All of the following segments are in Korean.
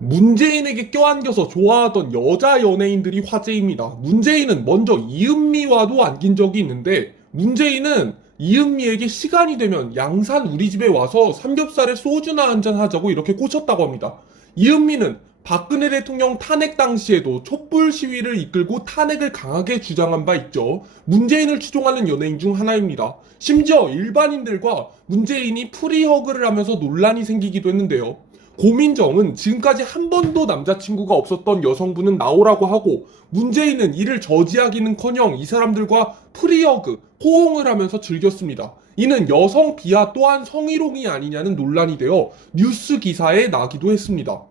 문재인에게 껴안겨서 좋아하던 여자 연예인들이 화제입니다. 문재인은 먼저 이은미와도 안긴 적이 있는데, 문재인은 이은미에게 시간이 되면 양산 우리 집에 와서 삼겹살에 소주나 한잔 하자고 이렇게 꼬셨다고 합니다. 이은미는 박근혜 대통령 탄핵 당시에도 촛불 시위를 이끌고 탄핵을 강하게 주장한 바 있죠. 문재인을 추종하는 연예인 중 하나입니다. 심지어 일반인들과 문재인이 프리허그를 하면서 논란이 생기기도 했는데요. 고민정은 지금까지 한 번도 남자친구가 없었던 여성분은 나오라고 하고, 문재인은 이를 저지하기는커녕 이 사람들과 프리허그, 호응을 하면서 즐겼습니다. 이는 여성 비하 또한 성희롱이 아니냐는 논란이 되어 뉴스 기사에 나기도 했습니다.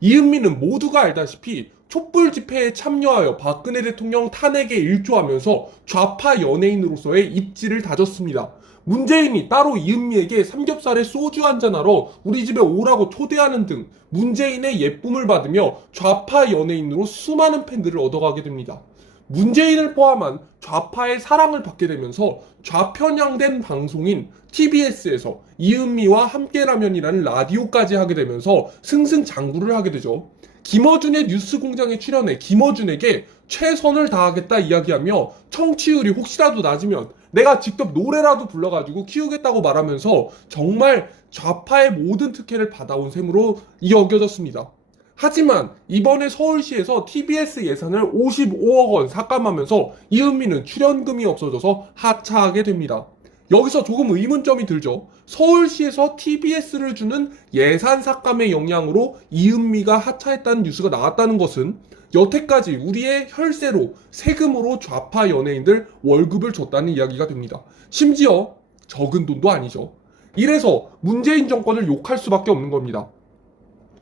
이은미는 모두가 알다시피 촛불 집회에 참여하여 박근혜 대통령 탄핵에 일조하면서 좌파 연예인으로서의 입지를 다졌습니다. 문재인이 따로 이은미에게 삼겹살에 소주 한잔하러 우리 집에 오라고 초대하는 등 문재인의 예쁨을 받으며 좌파 연예인으로 수많은 팬들을 얻어가게 됩니다. 문재인을 포함한 좌파의 사랑을 받게 되면서 좌편향된 방송인 TBS에서 이은미와 함께라면이라는 라디오까지 하게 되면서 승승장구를 하게 되죠. 김어준의 뉴스공장에 출연해 김어준에게 최선을 다하겠다 이야기하며 청취율이 혹시라도 낮으면 내가 직접 노래라도 불러가지고 키우겠다고 말하면서 정말 좌파의 모든 특혜를 받아온 셈으로 여겨졌습니다. 하지만 이번에 서울시에서 TBS 예산을 55억 원 삭감하면서 이은미는 출연금이 없어져서 하차하게 됩니다. 여기서 조금 의문점이 들죠. 서울시에서 TBS를 주는 예산 삭감의 영향으로 이은미가 하차했다는 뉴스가 나왔다는 것은 여태까지 우리의 혈세로 세금으로 좌파 연예인들 월급을 줬다는 이야기가 됩니다. 심지어 적은 돈도 아니죠. 이래서 문재인 정권을 욕할 수밖에 없는 겁니다.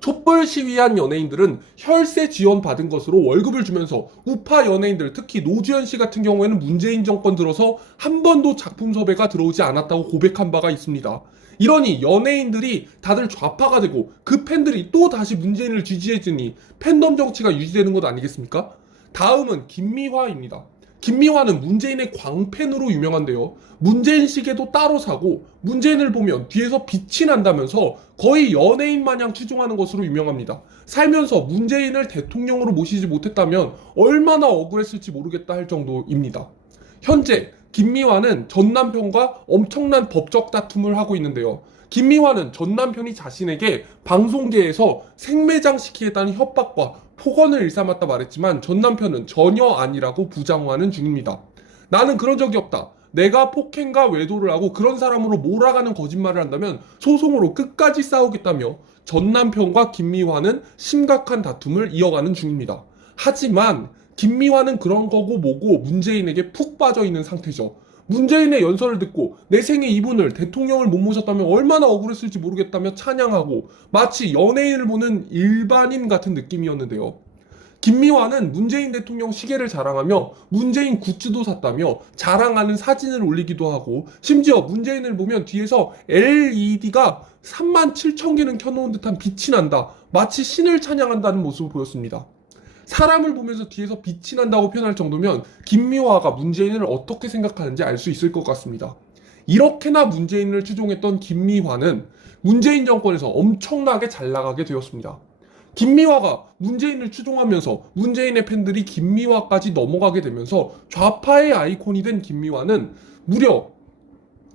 촛불 시위한 연예인들은 혈세 지원 받은 것으로 월급을 주면서 우파 연예인들, 특히 노주현 씨 같은 경우에는 문재인 정권 들어서 한 번도 작품 섭외가 들어오지 않았다고 고백한 바가 있습니다. 이러니 연예인들이 다들 좌파가 되고 그 팬들이 또 다시 문재인을 지지해주니 팬덤 정치가 유지되는 것 아니겠습니까? 다음은 김미화입니다. 김미화는 문재인의 광팬으로 유명한데요. 문재인 시계도 따로 사고 문재인을 보면 뒤에서 빛이 난다면서 거의 연예인 마냥 추종하는 것으로 유명합니다. 살면서 문재인을 대통령으로 모시지 못했다면 얼마나 억울했을지 모르겠다 할 정도입니다. 현재 김미화는 전 남편과 엄청난 법적 다툼을 하고 있는데요. 김미화는 전 남편이 자신에게 방송계에서 생매장 시키겠다는 협박과 폭언을 일삼았다 말했지만 전 남편은 전혀 아니라고 부장하는 중입니다. 나는 그런 적이 없다. 내가 폭행과 외도를 하고 그런 사람으로 몰아가는 거짓말을 한다면 소송으로 끝까지 싸우겠다며 전 남편과 김미화는 심각한 다툼을 이어가는 중입니다. 하지만 김미화는 그런 거고 뭐고 문재인에게 푹 빠져 있는 상태죠. 문재인의 연설을 듣고 내 생에 이분을 대통령을 못 모셨다면 얼마나 억울했을지 모르겠다며 찬양하고 마치 연예인을 보는 일반인 같은 느낌이었는데요. 김미화는 문재인 대통령 시계를 자랑하며 문재인 굿즈도 샀다며 자랑하는 사진을 올리기도 하고 심지어 문재인을 보면 뒤에서 LED가 37,000개는 켜놓은 듯한 빛이 난다. 마치 신을 찬양한다는 모습을 보였습니다. 사람을 보면서 뒤에서 빛이 난다고 표현할 정도면 김미화가 문재인을 어떻게 생각하는지 알 수 있을 것 같습니다. 이렇게나 문재인을 추종했던 김미화는 문재인 정권에서 엄청나게 잘 나가게 되었습니다. 김미화가 문재인을 추종하면서 문재인의 팬들이 김미화까지 넘어가게 되면서 좌파의 아이콘이 된 김미화는 무려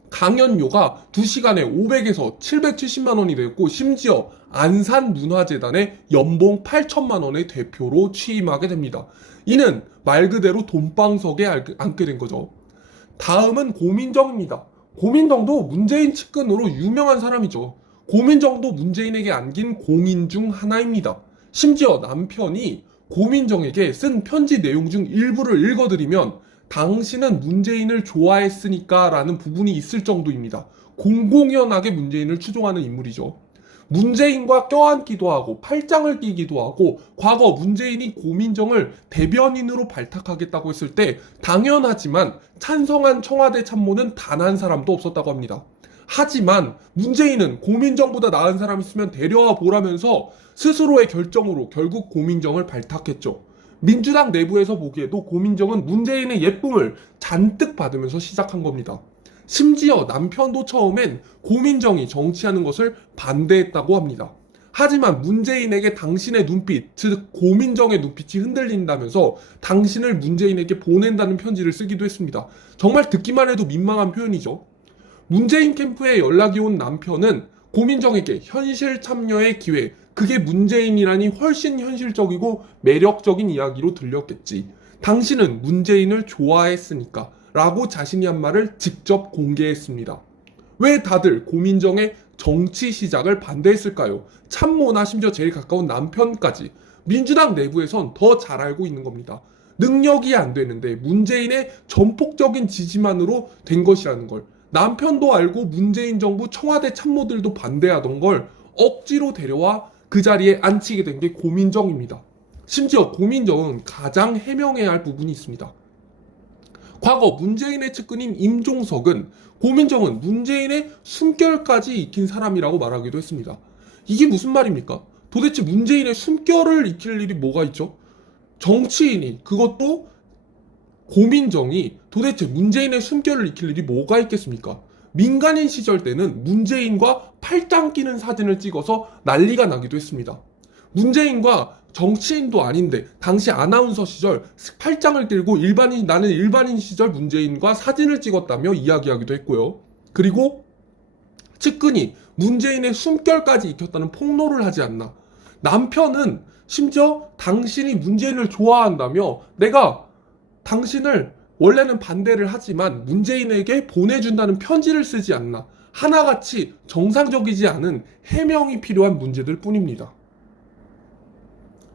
강연료가 2시간에 500에서 770만 원이 되었고 심지어 안산문화재단의 연봉 8천만 원의 대표로 취임하게 됩니다. 이는 말 그대로 돈방석에 앉게 된 거죠. 다음은 고민정입니다. 고민정도 문재인 측근으로 유명한 사람이죠. 고민정도 문재인에게 안긴 공인 중 하나입니다. 심지어 남편이 고민정에게 쓴 편지 내용 중 일부를 읽어드리면 당신은 문재인을 좋아했으니까 라는 부분이 있을 정도입니다. 공공연하게 문재인을 추종하는 인물이죠. 문재인과 껴안기도 하고 팔짱을 끼기도 하고 과거 문재인이 고민정을 대변인으로 발탁하겠다고 했을 때 당연하지만 찬성한 청와대 참모는 단 한 사람도 없었다고 합니다. 하지만 문재인은 고민정보다 나은 사람 있으면 데려와 보라면서 스스로의 결정으로 결국 고민정을 발탁했죠. 민주당 내부에서 보기에도 고민정은 문재인의 예쁨을 잔뜩 받으면서 시작한 겁니다. 심지어 남편도 처음엔 고민정이 정치하는 것을 반대했다고 합니다. 하지만 문재인에게 당신의 눈빛, 즉 고민정의 눈빛이 흔들린다면서 당신을 문재인에게 보낸다는 편지를 쓰기도 했습니다. 정말 듣기만 해도 민망한 표현이죠. 문재인 캠프에 연락이 온 남편은 고민정에게 현실 참여의 기회, 그게 문재인이라니 훨씬 현실적이고 매력적인 이야기로 들렸겠지. 당신은 문재인을 좋아했으니까 라고 자신이 한 말을 직접 공개했습니다. 왜 다들 고민정의 정치 시작을 반대했을까요? 참모나 심지어 제일 가까운 남편까지 민주당 내부에선 더 잘 알고 있는 겁니다. 능력이 안 되는데 문재인의 전폭적인 지지만으로 된 것이라는 걸 남편도 알고 문재인 정부 청와대 참모들도 반대하던 걸 억지로 데려와 그 자리에 앉히게 된 게 고민정입니다. 심지어 고민정은 가장 해명해야 할 부분이 있습니다. 과거 문재인의 측근인 임종석은 고민정은 문재인의 숨결까지 익힌 사람이라고 말하기도 했습니다. 이게 무슨 말입니까? 도대체 문재인의 숨결을 익힐 일이 뭐가 있죠? 정치인이, 그것도 고민정이 도대체 문재인의 숨결을 익힐 일이 뭐가 있겠습니까? 민간인 시절 때는 문재인과 팔짱 끼는 사진을 찍어서 난리가 나기도 했습니다. 문재인과 정치인도 아닌데 당시 아나운서 시절 팔짱을 들고 나는 일반인 시절 문재인과 사진을 찍었다며 이야기하기도 했고요. 그리고 측근이 문재인의 숨결까지 익혔다는 폭로를 하지 않나. 남편은 심지어 당신이 문재인을 좋아한다며 내가 당신을 원래는 반대를 하지만 문재인에게 보내준다는 편지를 쓰지 않나. 하나같이 정상적이지 않은 해명이 필요한 문제들 뿐입니다.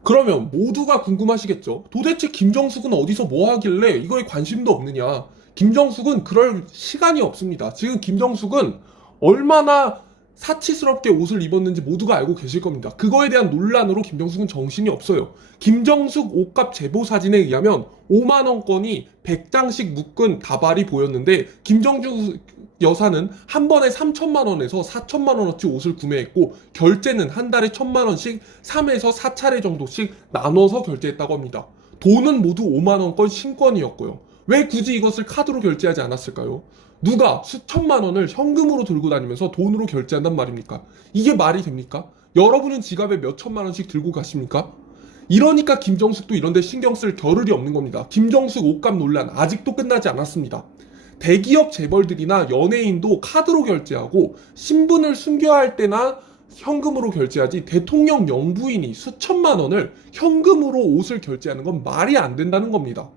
그러면 모두가 궁금하시겠죠? 도대체 김정숙은 어디서 뭐 하길래 이거에 관심도 없느냐? 김정숙은 그럴 시간이 없습니다. 지금 김정숙은 얼마나 사치스럽게 옷을 입었는지 모두가 알고 계실 겁니다. 그거에 대한 논란으로 김정숙은 정신이 없어요. 김정숙 옷값 제보 사진에 의하면 5만원권이 100장씩 묶은 다발이 보였는데 김정숙 여사는 한 번에 3천만원에서 4천만원어치 옷을 구매했고 결제는 한 달에 1,000만원씩 3에서 4차례 정도씩 나눠서 결제했다고 합니다. 돈은 모두 5만원권 신권이었고요. 왜 굳이 이것을 카드로 결제하지 않았을까요? 누가 수천만 원을 현금으로 들고 다니면서 돈으로 결제한단 말입니까? 이게 말이 됩니까? 여러분은 지갑에 몇 천만 원씩 들고 가십니까? 이러니까 김정숙도 이런데 신경 쓸 겨를이 없는 겁니다. 김정숙 옷값 논란 아직도 끝나지 않았습니다. 대기업 재벌들이나 연예인도 카드로 결제하고 신분을 숨겨야 할 때나 현금으로 결제하지 대통령 영부인이 수천만 원을 현금으로 옷을 결제하는 건 말이 안 된다는 겁니다.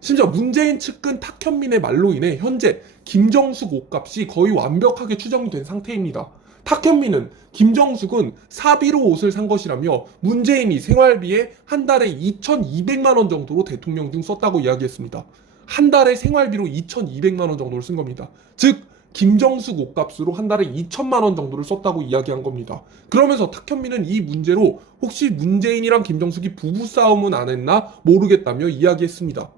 심지어 문재인 측근 탁현민의 말로 인해 현재 김정숙 옷값이 거의 완벽하게 추정이 된 상태입니다. 탁현민은 김정숙은 사비로 옷을 산 것이라며 문재인이 생활비에 한 달에 2,200만 원 정도로 대통령 등 썼다고 이야기했습니다. 한 달에 생활비로 2,200만 원 정도를 쓴 겁니다. 즉 김정숙 옷값으로 한 달에 2천만 원 정도를 썼다고 이야기한 겁니다. 그러면서 탁현민은 이 문제로 혹시 문재인이랑 김정숙이 부부싸움은 안 했나 모르겠다며 이야기했습니다.